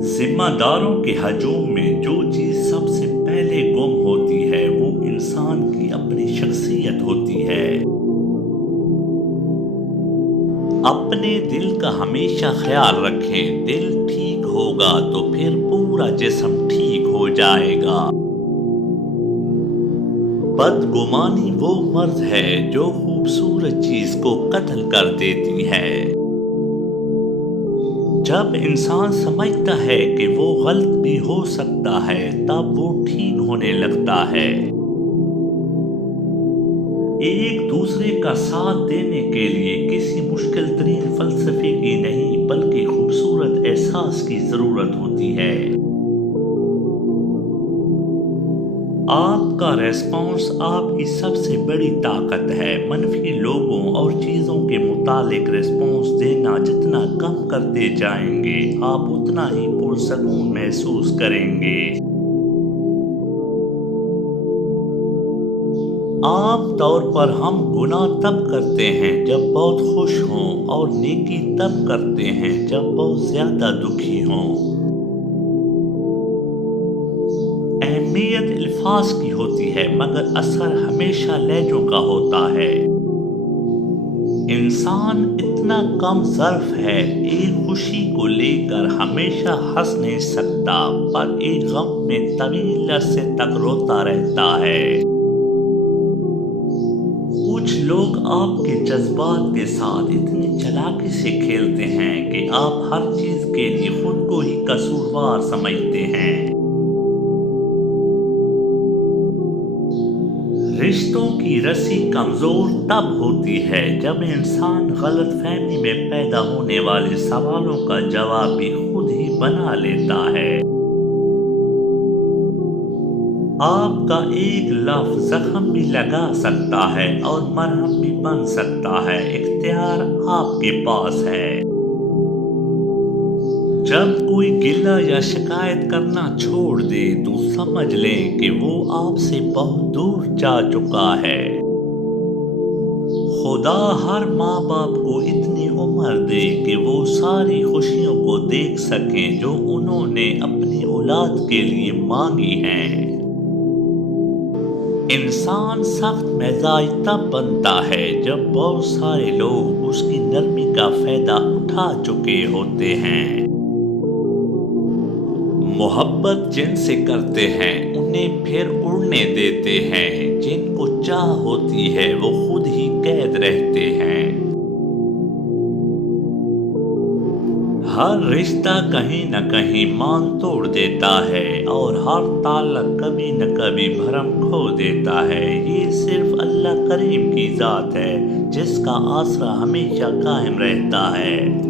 ذمہ داروں کے ہجوم میں جو چیز سب سے پہلے گم ہوتی ہے وہ انسان کی اپنی شخصیت ہوتی ہے۔ اپنے دل کا ہمیشہ خیال رکھیں، دل ٹھیک ہوگا تو پھر پورا جسم ٹھیک ہو جائے گا۔ بدگمانی وہ مرض ہے جو خوبصورت چیز کو قتل کر دیتی ہے۔ جب انسان سمجھتا ہے کہ وہ غلط بھی ہو سکتا ہے تب وہ ٹھیک ہونے لگتا ہے۔ ایک دوسرے کا ساتھ دینے کے لیے کسی مشکل ترین فلسفے کی نہیں بلکہ خوبصورت احساس کی ضرورت ہوتی ہے۔ آپ کا ریسپانس آپ کی سب سے بڑی طاقت ہے۔ منفی لوگوں اور چیزوں کے متعلق ریسپانس دینا جتنا کم کرتے جائیں گے آپ اتنا ہی پرسکون محسوس کریں گے۔ عام طور پر ہم گناہ تب کرتے ہیں جب بہت خوش ہوں اور نیکی تب کرتے ہیں جب بہت زیادہ دکھی ہوں۔ اہمیت الفاظ کی ہوتی ہے مگر اثر ہمیشہ لہجوں کا ہوتا ہے۔ انسان اتنا کم ظرف ہے، ایک خوشی کو لے کر ہمیشہ ہنس نہیں سکتا پر ایک غم میں طویل عرصے تک روتا رہتا ہے۔ کچھ لوگ آپ کے جذبات کے ساتھ اتنی چالاکی سے کھیلتے ہیں کہ آپ ہر چیز کے لیے خود کو ہی قصوروار سمجھتے ہیں۔ رشتوں کی رسی کمزور تب ہوتی ہے جب انسان غلط فہمی میں پیدا ہونے والے سوالوں کا جواب بھی خود ہی بنا لیتا ہے۔ آپ کا ایک لفظ زخم بھی لگا سکتا ہے اور مرہم بھی بن سکتا ہے، اختیار آپ کے پاس ہے۔ جب کوئی گلہ یا شکایت کرنا چھوڑ دے تو سمجھ لیں کہ وہ آپ سے بہت دور جا چکا ہے۔ خدا ہر ماں باپ کو اتنی عمر دے کہ وہ ساری خوشیوں کو دیکھ سکیں جو انہوں نے اپنی اولاد کے لیے مانگی ہیں۔ انسان سخت مزاج تب بنتا ہے جب بہت سارے لوگ اس کی نرمی کا فائدہ اٹھا چکے ہوتے ہیں۔ محبت جن سے کرتے ہیں انہیں پھر اڑنے دیتے ہیں، جن کو چاہ ہوتی ہے وہ خود ہی قید رہتے ہیں۔ ہر رشتہ کہیں نہ کہیں مان توڑ دیتا ہے اور ہر تعلق کبھی نہ کبھی بھرم کھو دیتا ہے۔ یہ صرف اللہ کریم کی ذات ہے جس کا آسرا ہمیشہ قائم رہتا ہے۔